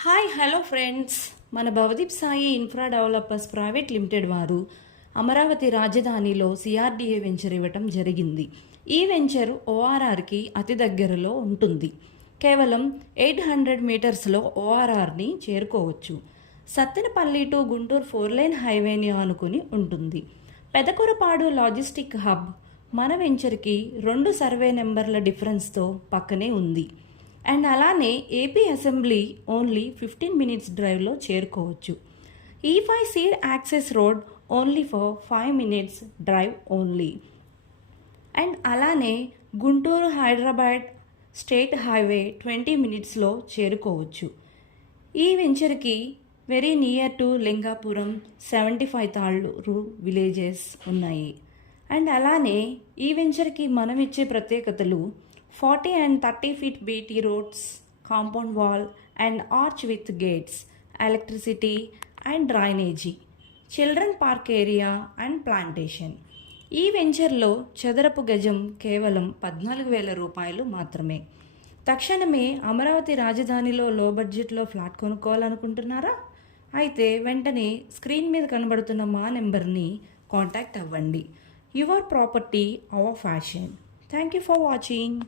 Hi hello friends. మన Bhavadeep Sai infra developers private limited వారు అమరావతి రాజధానిలో సిఆర్డీఏ వెంచర్ ఇవ్వటం జరిగింది. ఈ వెంచర్ ఓఆర్ఆర్కి అతి దగ్గరలో ఉంటుంది. కేవలం ఎయిట్ హండ్రెడ్ మీటర్స్లో ఓఆర్ఆర్ని చేరుకోవచ్చు. Sattenapalli to Guntur four lane హైవేని ఆనుకుని ఉంటుంది. పెదకురపాడు లాజిస్టిక్ హబ్ మన వెంచర్కి రెండు సర్వే నెంబర్ల డిఫరెన్స్తో పక్కనే ఉంది. అండ్ అలానే A P assembly only fifteen minutes డ్రైవ్లో చేరుకోవచ్చు. ఈ five seed access road only for five minutes drive only and అలానే Guntur Hyderabad state highway twenty మినిట్స్లో చేరుకోవచ్చు. ఈ వెంచర్కి very near to Lingapuram seventy five Tallu villages ఉన్నాయి. And అలానే ఈ వెంచర్కి మనం ఇచ్చే ప్రత్యేకతలు forty and thirty feet B T roads compound wall and arch with gates electricity and drainage children park area and plantation. ఈ వెంచర్లో చదరపు గజం కేవలం పద్నాలుగు వేల రూపాయలు మాత్రమే. తక్షణమే అమరావతి రాజధానిలో లో బడ్జెట్లో ఫ్లాట్ కొనుక్కోవాలనుకుంటున్నారా? అయితే వెంటనే స్క్రీన్ మీద కనబడుతున్న మా నెంబర్ని కాంటాక్ట్ అవ్వండి. Your property our passion. Thank you for watching.